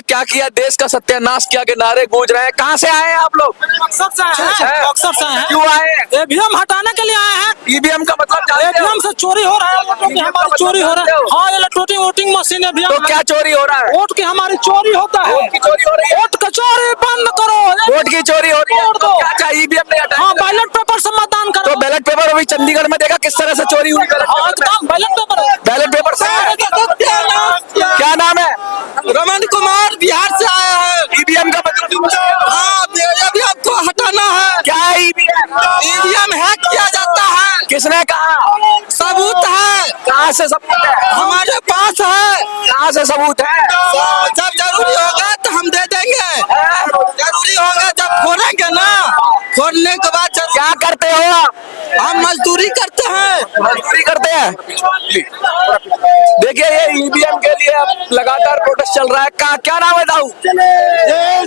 ने क्या किया, देश का सत्यानाश किया के नारे गूंज रहे हैं। कहाँ से आए हैं आप लोग? अक्सर से आए हैं। क्यों आए हैं? ईवीएम हटाने के लिए आए हैं। ईवीएम का मतलब जानते हो? ईवीएम से चोरी हो रहा है, वोटों की हमारी चोरी हो रहा है। हाँ, इलेक्ट्रॉनिक वोटिंग मशीन है। तो क्या चोरी हो रहा है? वोट की हमारी चोरी होता है। वोट की चोरी हो रही है। वोट का चोरी बंद करो। वोट की चोरी हो रही है। तोड़ दो। क्या चाहिए? ईवीएम नहीं हटाएंगे? हाँ, बैलेट पेपर से मतदान करो। तो बैलेट पेपर अभी चंडीगढ़ में देखा किस तरह से चोरी हुई? हाँ, एकदम बैलेट पेपर। बैलेट पेपर से क्या नाम है? रमन कुमार बिहार से आया है। ईवीएम का मतलब हाँ, ईवीएम को हटाना है। क्या है? ईवीएम हैक किया जाता है। किसने कहा? सबूत है, कहाँ से सबूत है? हमारे पास है। कहाँ से सबूत है? जब जरूरी होगा तो हम दे देंगे। जरूरी होगा जब फोड़ेंगे ना, फोड़ने के बाद क्या करते हो आप? हम मजदूरी करते हैं। मजदूरी करते हैं। देखिए ये ईवीएम के लिए अब लगातार प्रोटेस्ट चल रहा है। क्या नाम है दाऊ?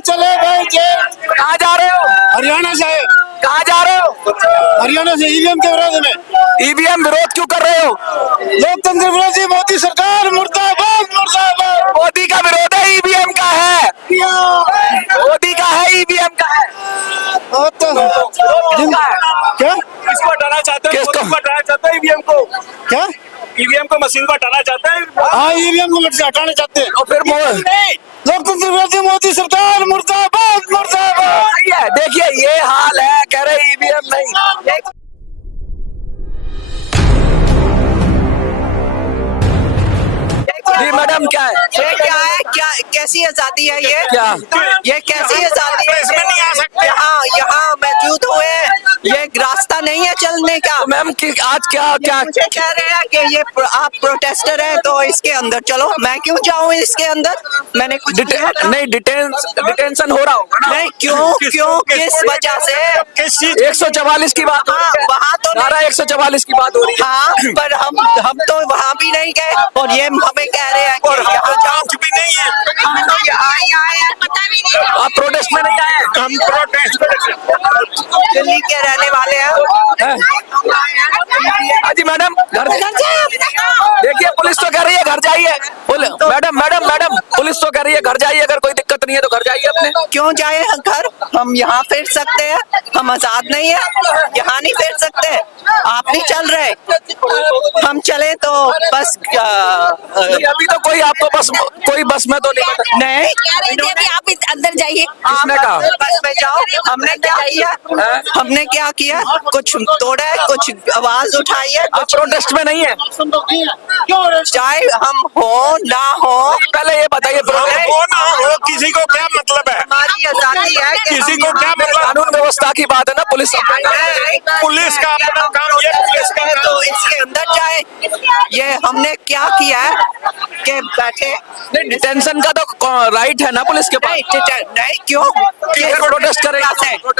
चले भाई जेल। कहाँ जा रहे हो? हरियाणा से। कहाँ जा रहे हो? हरियाणा से ईवीएम के विरोध में। ईवीएम विरोध क्यों कर रहे हो? लोकतंत्र विरोधी मोदी सरकार मुर्दाबाद मुर्दाबाद। मोदी का विरोध है, ईवीएम का है। मोदी का है, ईवीएम का है। क्या किसको हटाना चाहते हैं? किसको? मोदी को हटाना चाहते हैं ईवीएम को? क्या? ईवीएम को मशीन को हटाना चाहते हैं? हाँ, ईवीएम को लट से हटाने चाहते हैं। और फिर लोकतंत्र विरोधी मोदी सरकार मुर्दाबाद मुर्दाबाद। सही है। देखिए ये हाल है, कह रहे ईवीएम नहीं। जी मैडम क्या है? ये क्या है? क्या कैसी आजादी है ये? क्या? ये कैसी आजादी है? इसमें नहीं आ सकते। यहाँ मौजूद हुए, ये रास्ता नहीं है चलने का। तो मैम की आज क्या मुझे कह रहे हैं कि ये आप प्रोटेस्टर हैं तो इसके अंदर चलो। मैं क्यों जाऊँ इसके अंदर? मैंने कुछ किया था? नहीं डिटेंशन हो रहा होगा ना? नहीं, क्यों किस वजह से? किस चीज? 144 की बात हो रही है। वहाँ तो धारा 144 की बात हो रही है। हाँ, पर हम तो वहाँ भी नहीं गए और ये हमें कह रहे हैं कि यहाँ जाओ। कुछ भी नहीं है। हम तो यहाँ ही आए हैं, पता भी नहीं। आप प्रोटेस्ट में नहीं आए? हम प्रोटेस्ट दिल्ली के रहने वाले हैं। हाँ जी मैडम घर देखिए पुलिस तो कह रही है घर जाइए। मैडम पुलिस तो कह रही है घर जाइए, अगर कोई दिक्कत नहीं है तो घर जाइए अपने। क्यों जाए हम घर? हम यहाँ फिर सकते हैं, हम आजाद नहीं है? यहाँ नहीं फिर सकते? आप नहीं चल रहे, हम चले तो बस अभी तो कोई आपको कोई बस में तो नहीं आप अंदर जाइए। किसने कहा? बस में जाओ। हमने क्या किया? हमने क्या किया? कुछ तोड़ा है, कुछ आवाज उठाई है? आप प्रोटेस्ट में नहीं है? चाहे हम हो ना हो, पहले ये बताइए प्रोटेस्ट हो ना हो, किसी को क्या मतलब है? हमारी आजादी है कि किसी हम को क्या यहाँ मतलब? कानून व्यवस्था की बात है ना। पुलिस पुलिस का अपना काम, ये पुलिस का है तो इसके अंदर जाए। ये हमने क्या किया है कि बैठे? डिटेंशन का तो राइट है ना पुलिस के पास। नहीं, क्यों? प्रोटेस्ट करेगा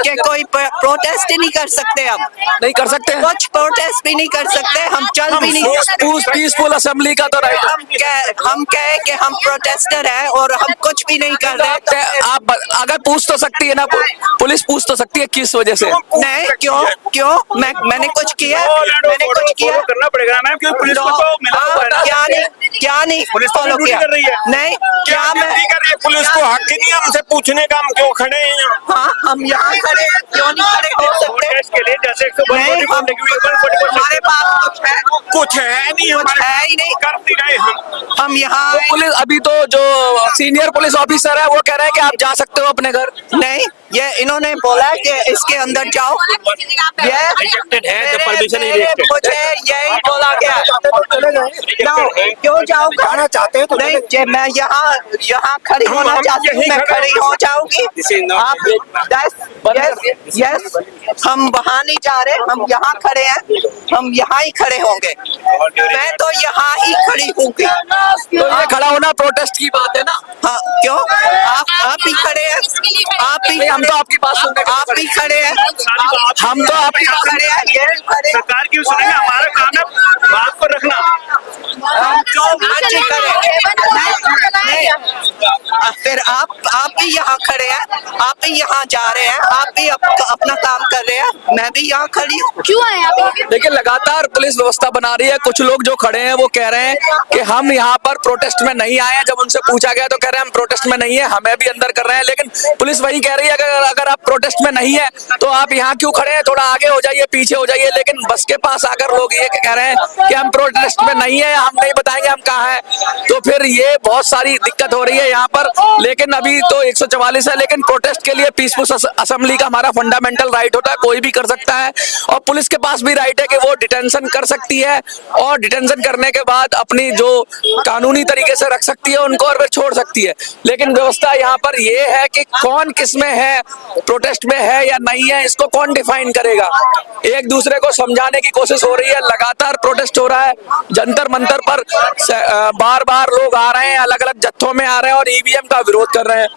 कि कोई प्रोटेस्ट ही नहीं कर सकते हम? नहीं कर सकते हैं। कुछ प्रोटेस्ट भी नहीं कर सकते, हम चल भी नहीं सकते। पीसफुल असेंबली का तो राइट हम कहे कि हम प्रोटेस्टर हैं और हम कुछ भी नहीं कर रहे तो है। आप अगर पूछ तो सकती है ना, पुलिस पूछ तो सकती है किस वजह से। नहीं, क्यों मैंने कुछ किया? मैंने कुछ किया? करना पड़ेगा मैम, क्योंकि पुलिस को तो मिला हुआ है ना। क्या नहीं पुलिस तो फॉलो ड्यूटी किया? कर रही है। नहीं, क्या मैं ड्यूटी कर रही है? पुलिस को हक ही नहीं है हमसे पूछने का, हम क्यों खड़े हैं यहाँ? हाँ, हम यहाँ खड़े हैं, क्यों नहीं खड़े हो सकते? प्रोटेस्ट के लिए जैसे 144 हमारे पास कुछ है नहीं, कुछ है ही नहीं। कर नहीं रहे हम यहाँ पुलिस अभी तो जो सीनियर पुलिस ऑफिसर है वो कह रहे हैं कि आप जा सकते हो अपने घर। नहीं, ये इन्होंने बोला कि इसके अंदर जाओ। ये रिजेक्टेड है, the permission is rejected। मुझे यही बोला गया। क्यों जाओ? जाना चाहते हैं तो नहीं, जे मैं यहाँ खड़ी होना चाहती हूँ, मैं खड़ी हो जाऊंगी। आप यस, हम वहाँ नहीं जा रहे, हम यहाँ खड़े हैं, हम यहाँ ही खड़े होंगे। मैं तो यहाँ ही खड़ी होंगी। तो ये खड़ा होना प्रोटेस्ट की बात है ना। हाँ, क्यों? आप ही खड़े हैं, आप ही हम तो आपकी बात सुनने आप ही खड़े हैं, हम तो आपकी बात खड़े हैं, ये खड़े हैं। सरकार की सुनेंगे, हमारा काम है बात को रखना। हम जो मर्जी करें, नहीं, फिर आप भी यहाँ खड़े हैं, आप भी यहाँ जा रहे हैं, आप भी अपना काम कर रहे हैं, मैं भी यहाँ खड़ी हूँ। क्यों आए आप? देखिए लगातार पुलिस व्यवस्था बना रही है। कुछ लोग जो खड़े हैं वो कह रहे हैं कि हम यहाँ पर प्रोटेस्ट में नहीं आए हैं। जब उनसे पूछा गया तो कह रहे हैं हम प्रोटेस्ट में नहीं है, हमें भी अंदर कर रहे हैं। लेकिन पुलिस वही कह रही है कि अगर आप प्रोटेस्ट में नहीं है तो आप यहाँ क्यों खड़े हैं, थोड़ा आगे हो जाइए, पीछे हो जाइए। लेकिन बस के पास आकर लोग ये कह रहे हैं कि हम प्रोटेस्ट में नहीं है, हम नहीं बताएंगे हम कहाँ हैं। तो फिर ये बहुत सारी दिक्कत हो रही है यहाँ पर। लेकिन अभी तो 144 है, लेकिन प्रोटेस्ट के लिए पीसफुल असेंबली का हमारा फंडामेंटल राइट होता है, कोई भी कर सकता है। और पुलिस के पास भी राइट है कि वो डिटेंशन कर सकती है और डिटेंशन करने के बाद अपनी जो कानूनी तरीके से रख सकती है उनको और फिर छोड़ सकती है। लेकिन व्यवस्था यहाँ पर ये है कि कौन किस में है, प्रोटेस्ट में है या नहीं है, इसको कौन डिफाइन करेगा। एक दूसरे को समझाने की कोशिश हो रही है। लगातार प्रोटेस्ट हो रहा है, जंतर मंतर पर बार बार लोग आ रहे हैं, अलग अलग जत्थों में आ रहे हैं और ईवीएम का विरोध कर रहे हैं।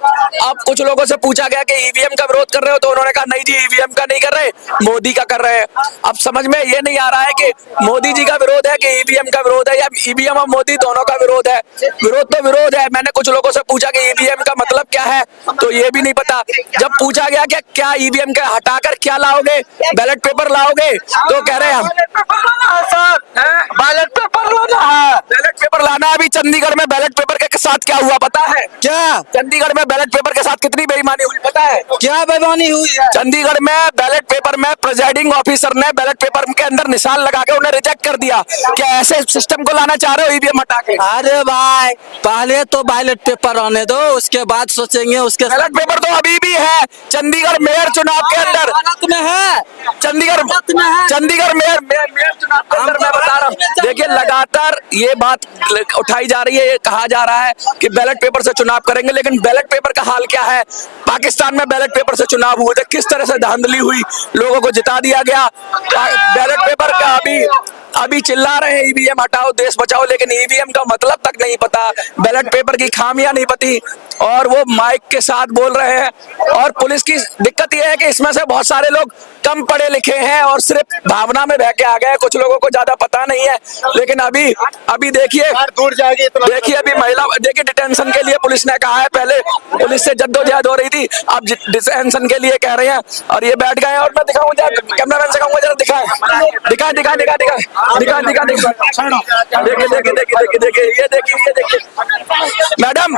अब कुछ लोगों से पूछा गया कि ईवीएम का विरोध कर रहे हो, तो उन्होंने कहा नहीं जी ईवीएम का नहीं कर रहे, मोदी का कर रहे हैं। अब समझ में ये नहीं आ रहा है कि मोदी जी का विरोध है कि ईवीएम का विरोध है, या ईवीएम और मोदी दोनों का विरोध है। विरोध तो विरोध है। मैंने कुछ लोगों से पूछा कि ईवीएम का मतलब क्या है, तो ये भी नहीं पता। जब पूछा गया कि क्या ईवीएम के हटाकर क्या लाओगे, बैलेट पेपर लाओगे, तो कह रहे हैं बैलेट पेपर लाना है। बैलेट पेपर लाना है। अभी चंडीगढ़ में बैलेट पेपर के साथ क्या हुआ पता है? क्या चंडीगढ़ में बैलेट पेपर के साथ कितनी बेईमानी हुई पता है? क्या बेईमानी हुई है? चंडीगढ़ में बैलेट पेपर में प्रिजाइडिंग ऑफिसर ने बैलेट पेपर के अंदर निशान लगा के उन्हें रिजेक्ट कर दिया। क्या ऐसे सिस्टम को लाना चाह रहे हो ईवीएम हटा के? अरे भाई पहले तो बैलेट पेपर आने दो, उसके बाद सोचेंगे। उसके बैलेट पेपर तो अभी भी है चंडीगढ़ मेयर चुनाव के अंदर, भारत में है, चंडीगढ़ मेयर चुनाव के अंदर मैं बता रहा हूँ। देखिए लगातार ये बात उठाई जा रही है, ये कहा जा रहा है कि बैलेट पेपर से चुनाव करेंगे, लेकिन बैलेट पेपर का हाल क्या है? पाकिस्तान में बैलेट पेपर से चुनाव हुए थे, किस तरह से धांधली हुई, लोगों को जिता दिया गया। बैलेट पेपर का अभी चिल्ला रहे हैं ईवीएम हटाओ देश बचाओ, लेकिन ईवीएम का मतलब तक नहीं पता, बैलेट पेपर की खामियां नहीं पती और वो माइक के साथ बोल रहे हैं। और पुलिस की दिक्कत ये है कि इसमें से बहुत सारे लोग कम पढ़े लिखे हैं और सिर्फ भावना में बह के आ गए, कुछ लोगों को ज्यादा पता नहीं है। लेकिन अभी देखिए दूर जाएगी देखिए अभी महिला देखिए डिटेंशन के लिए पुलिस ने कहा है, पहले पुलिस से जद्दोजहद हो रही थी, अब डिटेंशन के लिए कह रहे हैं और ये बैठ गए हैं। और मैं दिखाऊंगा, कैमरामैन से कहूंगा जरा दिखाएं देखिए ये देखिए मैडम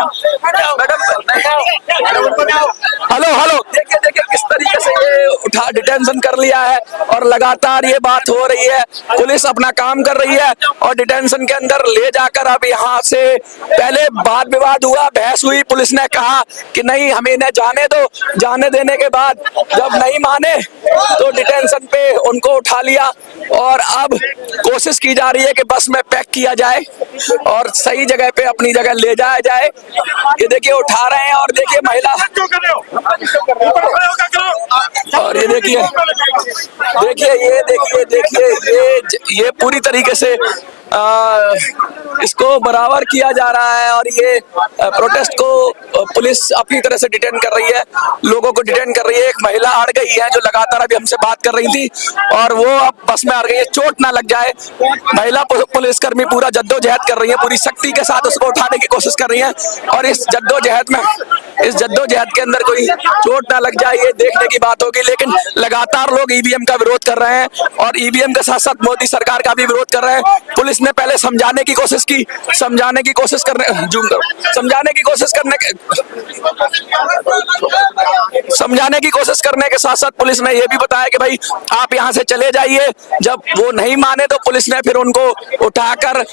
हेलो देखिए किस तरीके से ये उठा डिटेंशन कर लिया है और लगातार ये बात हो रही है। पुलिस अपना काम कर रही है और डिटेंशन के अंदर ले जाकर अब यहाँ से पहले वाद विवाद हुआ, बहस हुई, पुलिस ने कहा कि नहीं हमें इन्हें जाने दो। जाने देने के बाद जब नहीं माने तो डिटेंशन पे उनको उठा लिया और अब कोशिश की जा रही है कि बस में पैक किया जाए और सही जगह पे अपनी जगह ले जाया जाए। ये देखिए उठा रहे हैं और देखिए महिला और ये देखिए ये पूरी तरीके से इसको बराबर किया जा रहा है और ये प्रोटेस्ट को पुलिस अपनी तरह से डिटेन कर रही है, लोगों को डिटेन कर रही है। एक महिला अड़ गई है जो लगातार अभी हमसे बात कर रही थी और वो अब बस में अड़ गई है, चोट ना लग जाए। महिला पुलिसकर्मी पूरा जद्दोजहद कर रही है, पूरी शक्ति के साथ उसको उठाने की कोशिश कर रही है और इस जद्दोजहद के अंदर कोई चोट ना लग जाए ये देखने की बात होगी। लेकिन लगातार लोग ईवीएम का विरोध कर रहे हैं और ईवीएम के साथ साथ मोदी सरकार का भी विरोध कर रहे हैं। पुलिस ने पहले समझाने की कोशिश करने के साथ साथ पुलिस ने यह भी बताया कि भाई आप यहां से चले जाइए। जब वो नहीं माने तो पुलिस ने फिर उनको उठाकर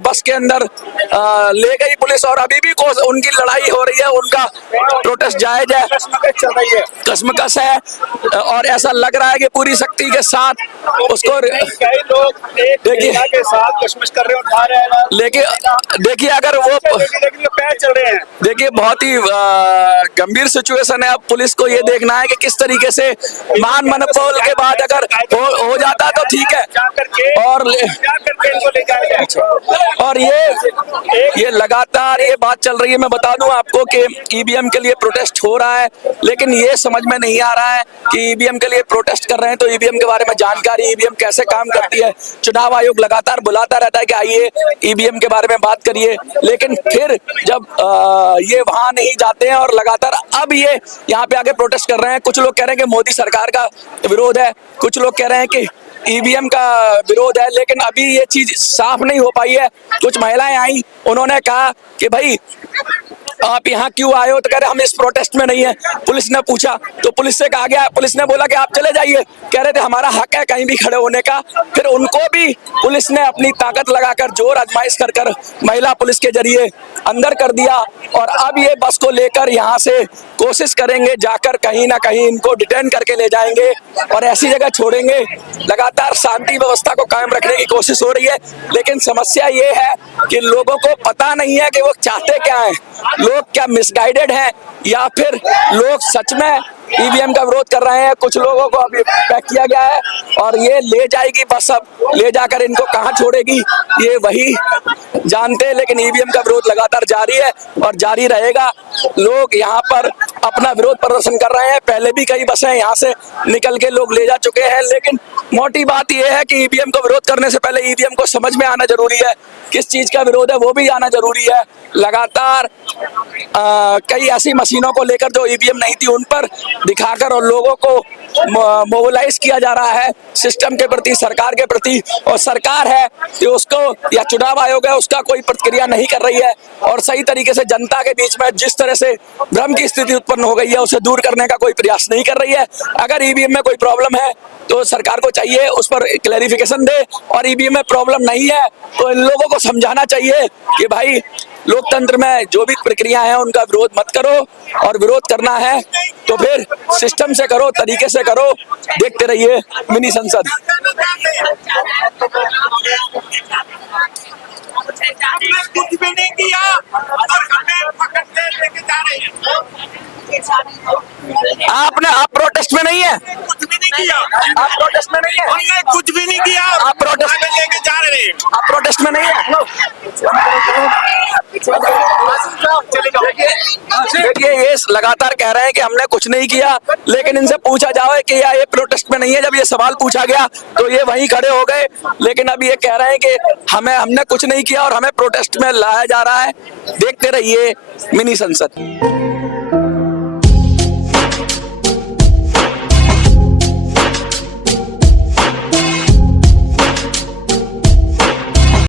बस के अंदर ले गई पुलिस और अभी भी उनकी लड़ाई हो रही है, उनका प्रोटेस्ट जायज है, कसमकस है और ऐसा लग रहा है कि पूरी शक्ति के साथ उसको देखिए अगर वो पैर चल रहे हैं। देखिए बहुत ही गंभीर सिचुएशन है। अब पुलिस को ये देखना है कि किस तरीके से महान मनोबल के बाद अगर हो जाता तो ठीक है। और ये लगातार ये बात चल रही है। मैं बता दूं आपको कि ईवीएम के लिए प्रोटेस्ट हो रहा है, लेकिन ये समझ में नहीं आ रहा है कि ईवीएम के लिए प्रोटेस्ट कर रहे हैं तो ईवीएम के बारे में जानकारी, ईवीएम कैसे काम करती है, चुनाव आयोग लगातार बुलाता रहता है कि आइए ईवीएम के बारे में बात करिए, लेकिन फिर जब ये वहां नहीं जाते हैं और लगातार अब ये यहाँ पे आके प्रोटेस्ट कर रहे हैं। कुछ लोग कह रहे हैं कि मोदी सरकार का विरोध है, कुछ लोग कह रहे हैं कि ईवीएम का विरोध है, लेकिन अभी ये चीज साफ नहीं हो पाई है। कुछ महिलाएं आई, उन्होंने कहा कि भाई आप यहाँ क्यों आए हो, तो कह रहे हम इस प्रोटेस्ट में नहीं है। पुलिस ने पूछा तो पुलिस से कहा गया, पुलिस ने बोला कि आप चले जाइए, कह रहे थे हमारा हक है कहीं भी खड़े होने का। फिर उनको भी पुलिस ने अपनी ताकत लगाकर जोर आजमाइश कर कर महिला पुलिस के जरिए अंदर कर दिया और अब ये बस को लेकर यहाँ से कोशिश करेंगे, जाकर कहीं ना कहीं इनको डिटेन करके ले जाएंगे और ऐसी जगह छोड़ेंगे। लगातार शांति व्यवस्था को कायम रखने की कोशिश हो रही है, लेकिन समस्या ये है कि लोगों को पता नहीं है कि वो चाहते क्या हैं। लोग क्या मिसगाइडेड हैं या फिर लोग सच में ईवीएम का विरोध कर रहे हैं। कुछ लोगों को अभी पैक किया गया है और ये ले जाएगी बस, अब ले जाकर इनको कहां छोड़ेगी ये वही जानते हैं, लेकिन ईवीएम का विरोध लगातार जारी है और जारी रहेगा। लोग यहाँ पर अपना विरोध प्रदर्शन कर रहे हैं। पहले भी कई बसें यहाँ से निकल के लोग ले जा चुके हैं, लेकिन मोटी बात यह है कि ईवीएम को विरोध करने से पहले ईवीएम को समझ में आना जरूरी है, किस चीज का विरोध है वो भी आना जरूरी है। लगातार कई ऐसी मशीनों को लेकर जो ईवीएम नहीं थी उन पर दिखाकर और लोगों को मोबिलाइज किया जा रहा है सिस्टम के प्रति, सरकार के प्रति, और सरकार है कि उसको या चुनाव आयोग है उसका कोई प्रतिक्रिया नहीं कर रही है और सही तरीके से जनता के बीच में जिस तरह से भ्रम की स्थिति उत्पन्न हो गई है उसे दूर करने का कोई प्रयास नहीं कर रही है। अगर ईवीएम में कोई प्रॉब्लम है तो सरकार को चाहिए उस पर क्लैरिफिकेशन दे, और ईवीएम में प्रॉब्लम नहीं है तो इन लोगों को समझाना चाहिए कि भाई लोकतंत्र में जो भी प्रक्रिया है उनका विरोध मत करो, और विरोध करना है तो फिर सिस्टम से करो, तरीके से करो। देखते रहिए मिनी संसद। कुछ भी नहीं किया और हमें पकड़ के लेके जा रहे हैं। आप प्रोटेस्ट में नहीं है, कुछ भी नहीं किया, आप प्रोटेस्ट में नहीं है, हमने कुछ भी नहीं किया, आप प्रोटेस्ट में लेके जा रहे हैं। आप प्रोटेस्ट में नहीं है। देखिए ये लगातार कह रहे हैं कि हमने कुछ नहीं किया, लेकिन इनसे पूछा जाए कि या ये प्रोटेस्ट में नहीं है। जब ये सवाल पूछा गया तो ये वहीं खड़े हो गए, लेकिन अब ये कह रहे हैं कि हमने कुछ नहीं किया और हमें प्रोटेस्ट में लाया जा रहा है। देखते रहिए मिनी संसद।